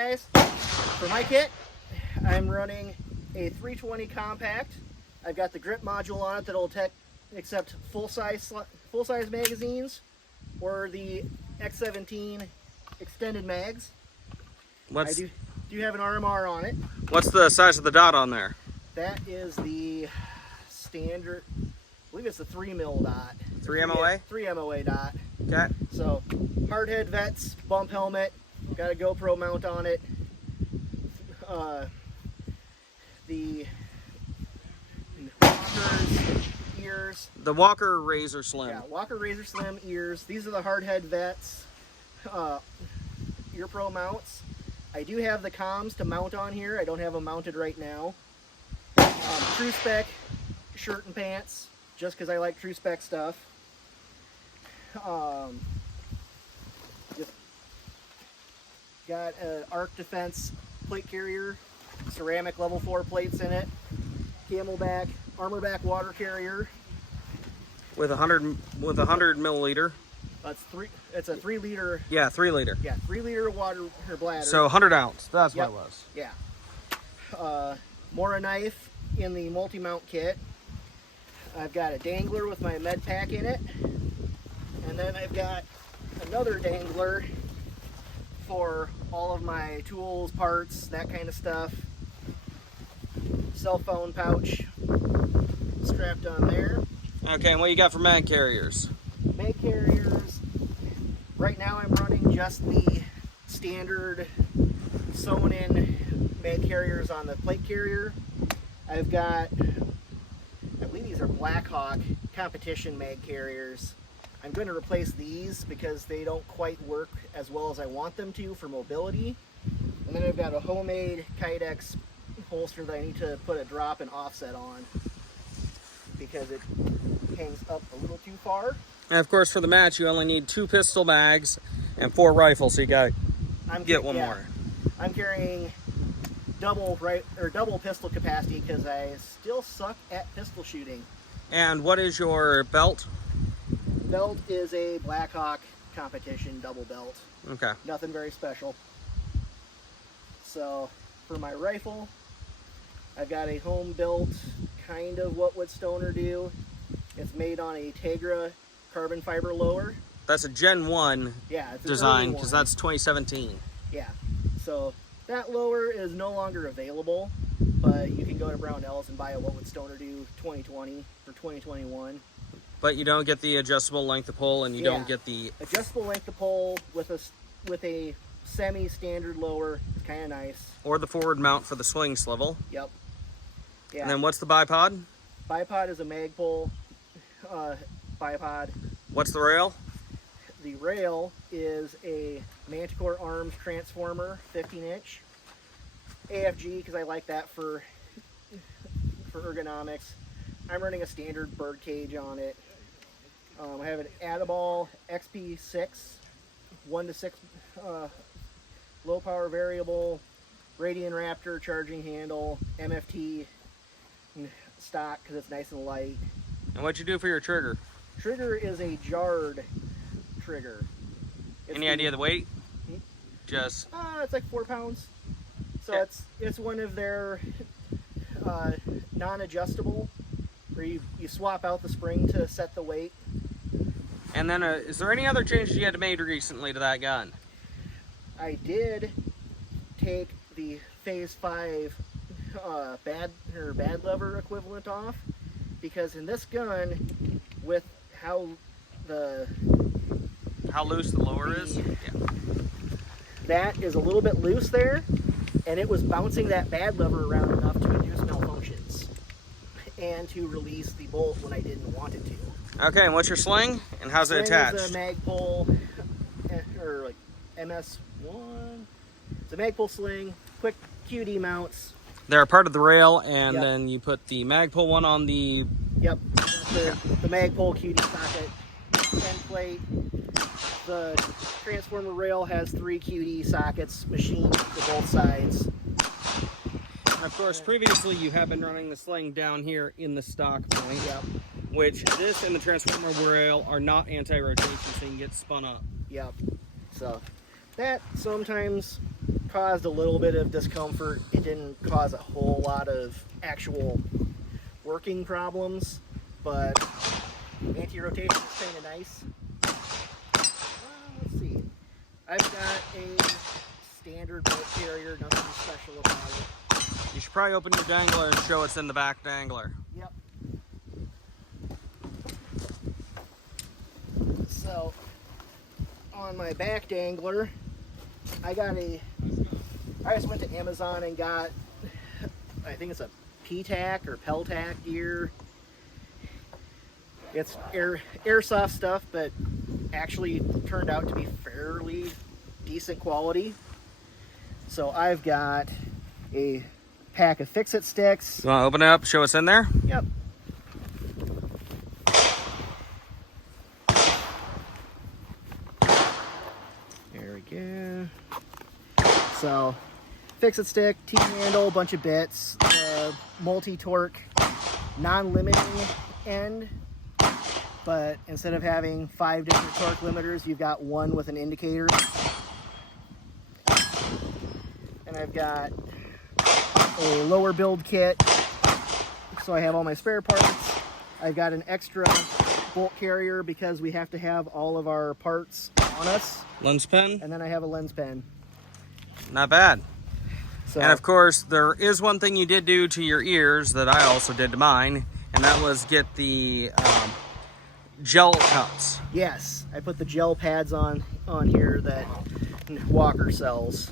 guys, for my kit, I'm running a 320 compact. I've got the grip module on it that'll accept full-size magazines or the X17 extended mags. I do have an RMR on it. What's the size of the dot on there? That is the standard, I believe it's the 3 mil dot. 3 MOA? 3 MOA dot. Okay. So, hardhead vets, bump helmet, got a GoPro mount on it. The Walker's ears. The Walker Razor Slim. Yeah, Walker Razor Slim ears. These are the hardhead vets ear pro mounts. I do have the comms to mount on here. I don't have them mounted right now. True spec shirt and pants, just because I like true spec stuff. Just got an Arc Defense plate carrier, ceramic level 4 plates in it. Camelback, armorback water carrier. With 100 milliliter. It's a 3 liter. Yeah, 3 liter. Yeah, 3 liter water or bladder. So 100 ounce. That's Yep. what it was. Yeah. Mora knife in the multi-mount kit. I've got a dangler with my med pack in it. And then I've got another dangler for all of my tools, parts, that kind of stuff. Cell phone pouch strapped on there. Okay, and what you got for mag carriers? Mag carriers, right now I'm running just the standard sewn in mag carriers on the plate carrier. I've got, I believe these are Blackhawk competition mag carriers. I'm going to replace these because they don't quite work as well as I want them to for mobility. And then I've got a homemade Kydex holster that I need to put a drop and offset on because it hangs up a little too far. And of course, for the match, you only need 2 pistol mags and 4 rifles, so you got to get one more. I'm carrying double pistol capacity because I still suck at pistol shooting. And what is your belt? Belt is a Blackhawk competition double belt. Okay. Nothing very special. So for my rifle, I've got a home built kind of what would Stoner do. It's made on a Tegra carbon fiber lower. That's a Gen 1 design because that's 2017. Yeah. So that lower is no longer available, but you can go to Brownells and buy a What Would Stoner Do 2020 or 2021. But you don't get the adjustable length of pole, and you don't get the adjustable length of pole with a semi-standard lower. It's kind of nice. Or the forward mount for the sling swivel. Yep. Yeah. And then what's the bipod? Bipod is a Magpul bipod. What's the rail? The rail is a Manticore Arms transformer, 15-inch. AFG because I like that for ergonomics. I'm running a standard bird cage on it. I have an Adaball XP6, 1-to-6 low power variable, Radian Raptor charging handle, MFT stock because it's nice and light. And what'd you do for your trigger? Trigger is a jarred trigger. Any idea of the weight? Just it's like 4 pounds. So it's one of their non-adjustable, where you swap out the spring to set the weight. And then, is there any other changes you had made recently to that gun? I did take the Phase 5 bad lever equivalent off, because in this gun, with how loose the lower is, that is a little bit loose there, and it was bouncing that bad lever around enough to induce malfunctions and to release the bolt when I didn't want it to. Okay, and what's your sling, and how's it attached? It's a Magpul, or like MS1. It's a Magpul Sling, quick QD mounts. They're a part of the rail, and then you put the Magpul one on the... Yep, the Magpul QD socket end plate. The transformer rail has 3 QD sockets machined to both sides. And of course, previously you have been running the sling down here in the stock point, which this and the transformer rail are not anti-rotation, so you can get spun up. Yep. So that sometimes caused a little bit of discomfort. It didn't cause a whole lot of actual working problems, but anti-rotation is kind of nice. Let's see. I've got a standard boat carrier, nothing special about it. You should probably open your dangler and show what's in the back dangler. Yep. So, on my back dangler, I just went to Amazon and got, I think it's a P-tack or Pel-tack gear. It's airsoft stuff, but actually turned out to be fairly decent quality. So I've got a pack of fix-it sticks. You want to open it up, show what's in there? Yep. There we go. So, fix-it stick, T-handle, bunch of bits, multi-torque, non-limiting end, but instead of having 5 different torque limiters, you've got one with an indicator. And I've got a lower build kit, so I have all my spare parts. I've got an extra bolt carrier because we have to have all of our parts on us. Lens pen? And then I have a lens pen. Not bad. So, And of course, there is one thing you did do to your ears that I also did to mine, and that was get the gel cups. yes, I put the gel pads on here that Walker sells.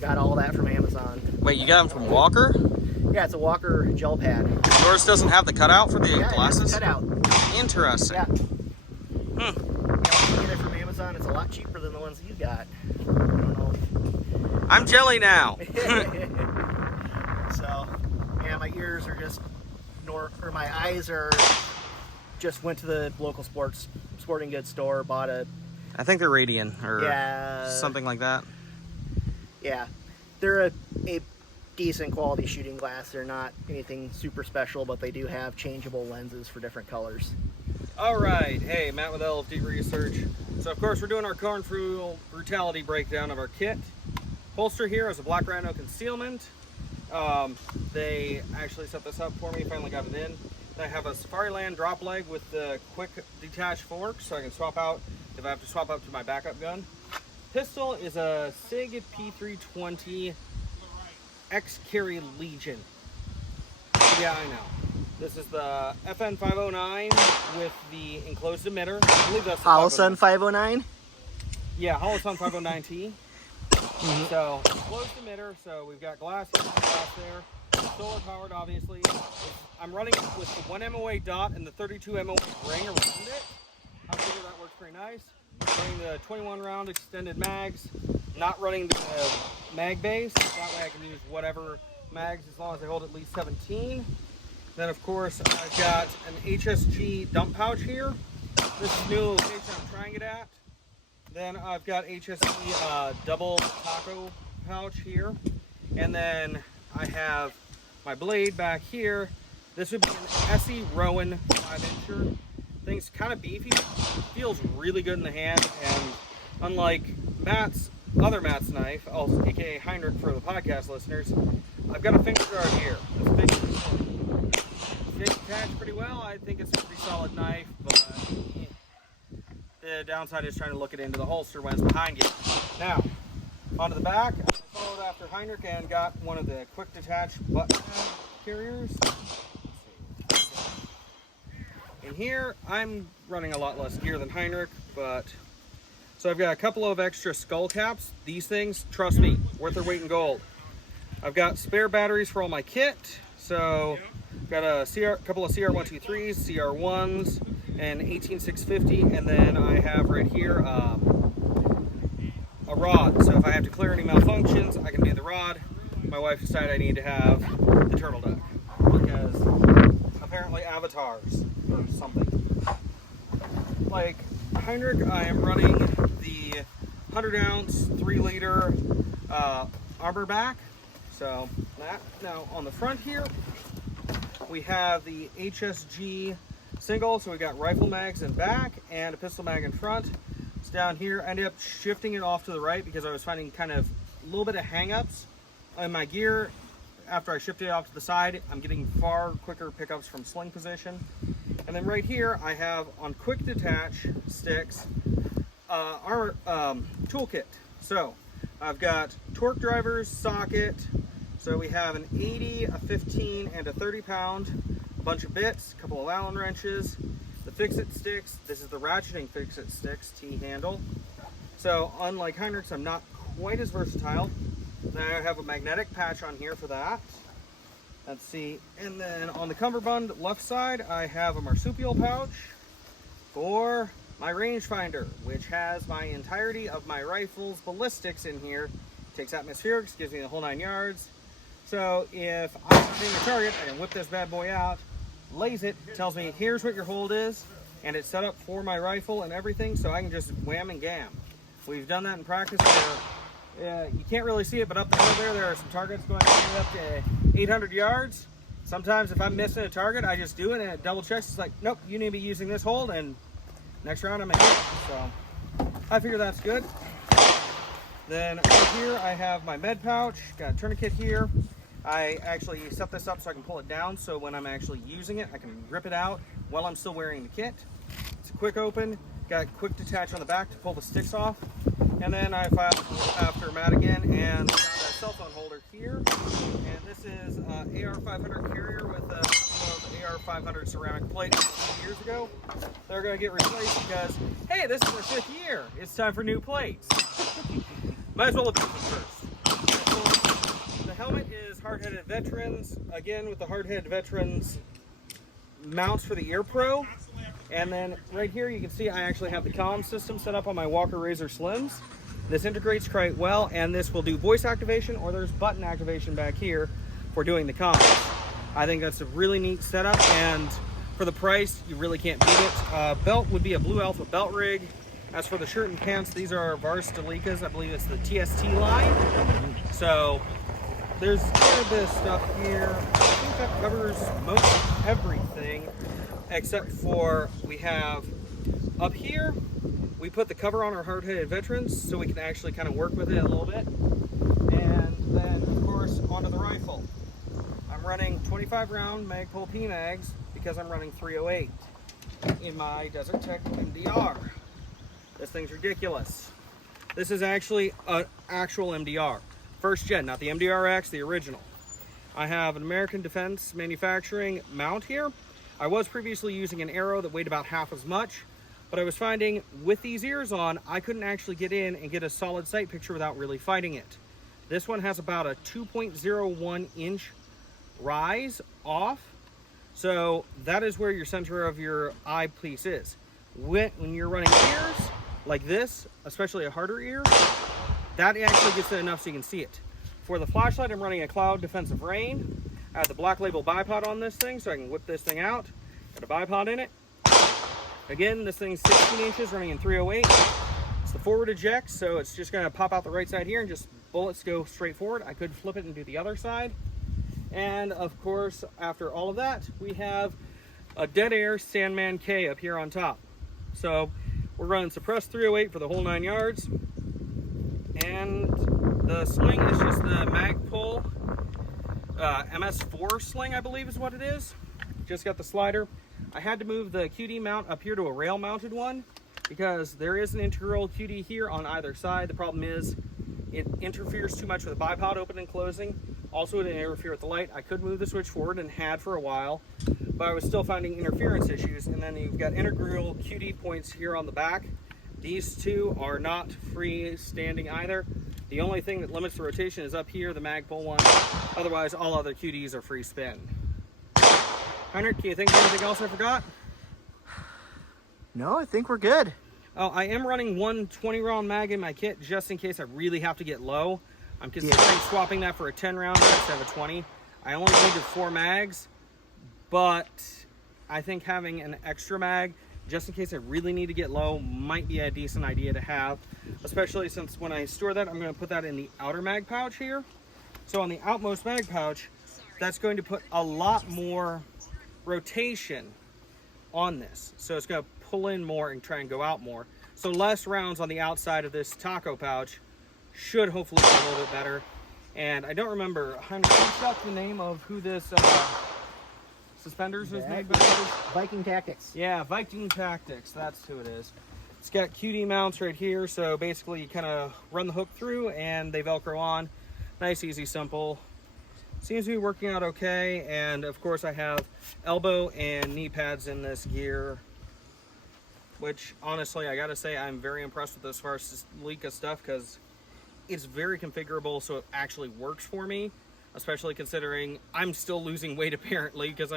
Got all that from Amazon. Wait, you got them from Walker? Yeah, it's a Walker gel pad. Yours doesn't have the cutout for the Yeah, glasses? cut out. Interesting. Yeah. Yeah, when you get it from Amazon, it's a lot cheaper than the ones that you got. I don't know. I'm jelly now. So, yeah, my ears are just, my eyes are, just went to the local sporting goods store, bought a, I think they're Radian or yeah, something like that. yeah, they're a decent quality shooting glass. They're not anything super special, but they do have changeable lenses for different colors. All right, hey, Matt with LFD Research. So of course we're doing our Cornfield Brutality breakdown of our kit. Holster here is a Black Rhino Concealment. They actually set this up for me, finally got it in. I have a Safariland drop leg with the quick detach fork, so I can swap out if I have to swap out to my backup gun. Pistol is a Hsg P320 X-Carry Legion. Yeah, I know. This is the FN 509 with the enclosed emitter. I believe that's the Holosun 509? Yeah, Holosun 509T. So, closed emitter, so we've got glass there. Solar powered, obviously. I'm running it with the 1 MOA dot and the 32 MOA ring around it. I figure that works pretty nice. Running the 21 round extended mags. Not running the mag base. That way I can use whatever mags as long as I hold at least 17. Then of course I've got an Hsg Dump Pouch here. This is the new location I'm trying it at. Then I've got Hsg Double Taco Pouch here. And then I have my blade back here. This would be an Hsg Rowan 5-incher. Thing's kind of beefy, feels really good in the hand, and unlike Matt's knife, aka Heinrich for the podcast listeners, I've got a finger guard here. This big attached pretty well. I think it's a pretty solid knife, but the downside is trying to look it into the holster when it's behind you. Now, onto the back, I followed after Heinrich and got one of the quick detach button carriers. In here, I'm running a lot less gear than Heinrich, but so I've got a couple of extra skull caps. These things, trust me, worth their weight in gold. I've got spare batteries for all my kit, so I've got a couple of CR123s, CR1s, and 18650, and then I have right here a rod. So if I have to clear any malfunctions, I can do the rod. My wife decided I need to have the turtle duck because apparently avatars or something. Like Heinrich, I am running the 100-ounce 3-liter arbor back. So that. Now on the front here, we have the Hsg single. So we got rifle mags in back and a pistol mag in front. It's down here. I ended up shifting it off to the right because I was finding kind of little bit of hang-ups on my gear. After I shipped it off to the side, I'm getting far quicker pickups from sling position. And then right here, I have on quick detach sticks, our toolkit. So I've got torque drivers, socket. So we have an 80, a 15, and a 30 pound, a bunch of bits, a couple of Allen wrenches, the fix-it sticks. This is the ratcheting fix-it sticks, T-handle. So unlike Heinrich's, I'm not quite as versatile. Then I have a magnetic patch on here for that. Let's see. And then on the cummerbund left side, I have a marsupial pouch for my rangefinder, which has my entirety of my rifle's ballistics in here. Takes atmospherics, gives me the whole 9 yards. So if I'm hitting a target, I can whip this bad boy out, lays it, tells me here's what your hold is, and it's set up for my rifle and everything, so I can just wham and gam. We've done that in practice where you can't really see it, but up the hill there are some targets going up to 800 yards. Sometimes if I'm missing a target, I just do it and it double checks. It's like, nope, you need to be using this hold, and next round I'm gonna hit. So I figure that's good. Then right here I have my med pouch, got a tourniquet here. I actually set this up so I can pull it down, so when I'm actually using it, I can rip it out while I'm still wearing the kit. It's a quick open, got quick detach on the back to pull the sticks off. And then I filed after Matt again and found a cell phone holder here. And this is AR500 carrier with a couple of AR500 ceramic plates a few years ago. They're going to get replaced because, hey, this is the 5th year. It's time for new plates. Might as well look at them first. So the helmet is Hard-Headed Veterans. Again, with the Hard-Headed Veterans mounts for the Ear Pro. And then right here you can see I actually have the comm system set up on my Walker Razor Slims. This integrates quite well, and this will do voice activation, or there's button activation back here for doing the comms. I think that's a really neat setup, and for the price, you really can't beat it. Belt would be a Blue Alpha belt rig. As for the shirt and pants, these are Vars Stelikas. I believe it's the TST line. So there's quite a bit of stuff here. I think that covers most everything, except for we have up here, we put the cover on our Hard-Headed Veterans so we can actually kind of work with it a little bit. And then, of course, onto the rifle. I'm running 25 round Magpul P-Mags because I'm running 308 in my Desert Tech MDR. This thing's ridiculous. This is actually an actual MDR. First gen, not the MDRX, the original. I have an American Defense Manufacturing mount here. I was previously using an arrow that weighed about half as much, but I was finding with these ears on, I couldn't actually get in and get a solid sight picture without really fighting it. This one has about a 2.01 inch rise off, so that is where your center of your eyepiece is. When you're running ears like this, especially a harder ear, that actually gets it enough so you can see it. For the flashlight, I'm running a Cloud Defensive Rain. I have the Black Label bipod on this thing, so I can whip this thing out. Got a bipod in it. Again, this thing's 16 inches, running in 308. It's the forward eject, so it's just going to pop out the right side here and just bullets go straight forward. I could flip it and do the other side. And of course, after all of that, we have a Dead Air Sandman K up here on top. So we're running suppressed 308 for the whole 9 yards. And the sling is just the Magpul MS4 sling, I believe is what it is. Just got the slider. I had to move the QD mount up here to a rail mounted one because there is an integral QD here on either side. The problem is it interferes too much with the bipod opening and closing. Also it interferes with the light. I could move the switch forward and had for a while, but I was still finding interference issues. And then you've got integral QD points here on the back. These two are not freestanding either. The only thing that limits the rotation is up here, the Magpul one. Otherwise, all other QDs are free spin. Heinrich, can you think of anything else I forgot? No, I think we're good. Oh, I am running one 20-round mag in my kit just in case I really have to get low. I'm considering swapping that for a 10-rounder instead of a 20. I only needed 4 mags, but I think having an extra mag just in case I really need to get low might be a decent idea to have, especially since when I store that, I'm going to put that in the outer mag pouch here. So on the outmost mag pouch, that's going to put a lot more rotation on this. So it's going to pull in more and try and go out more. So less rounds on the outside of this taco pouch should hopefully be a little bit better. And I don't remember, I'm the name of who this suspenders was made by. Viking Tactics. Yeah, Viking Tactics, that's who it is. It's got QD mounts right here, so basically you kind of run the hook through and they Velcro on. Nice, easy, simple. Seems to be working out okay. And of course I have elbow and knee pads in this gear, which honestly I gotta say I'm very impressed with as far as Leica stuff, because it's very configurable, so it actually works for me, especially considering I'm still losing weight apparently, because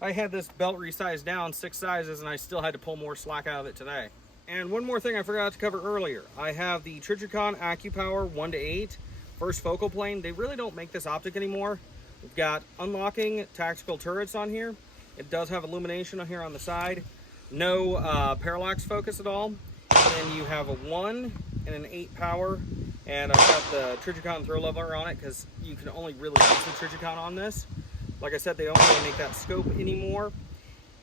I had this belt resized down 6 sizes and I still had to pull more slack out of it today. And one more thing I forgot to cover earlier. I have the Trijicon AccuPower 1:8 first focal plane. They really don't make this optic anymore. We've got unlocking tactical turrets on here. It does have illumination on here on the side. No parallax focus at all. And then you have a 1 and an 8 power. And I've got the Trijicon throw leveler on it because you can only really use the Trijicon on this. Like I said, they don't really make that scope anymore.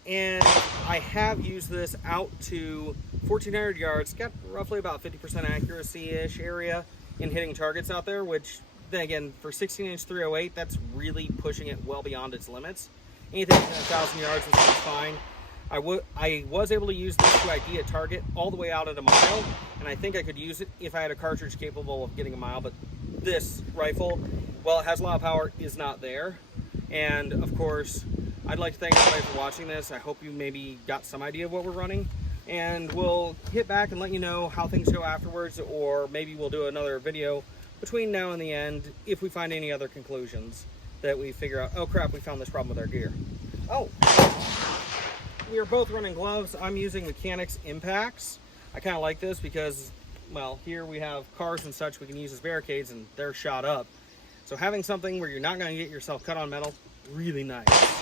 And I have used this out to 1,400 yards. Got roughly about 50% accuracy-ish area in hitting targets out there, which then again, for 16-inch 308, that's really pushing it well beyond its limits. Anything within 1,000 yards is fine. I was able to use this to ID a target all the way out at a mile, and I think I could use it if I had a cartridge capable of getting a mile, but this rifle, while it has a lot of power, is not there. And of course, I'd like to thank everybody for watching this. I hope you maybe got some idea of what we're running, and we'll hit back and let you know how things go afterwards, or maybe we'll do another video between now and the end if we find any other conclusions that we figure out, oh crap, we found this problem with our gear. Oh, we are both running gloves. I'm using Mechanics Impacts. I kind of like this because, well, here we have cars and such we can use as barricades and they're shot up. So having something where you're not going to get yourself cut on metal, really nice.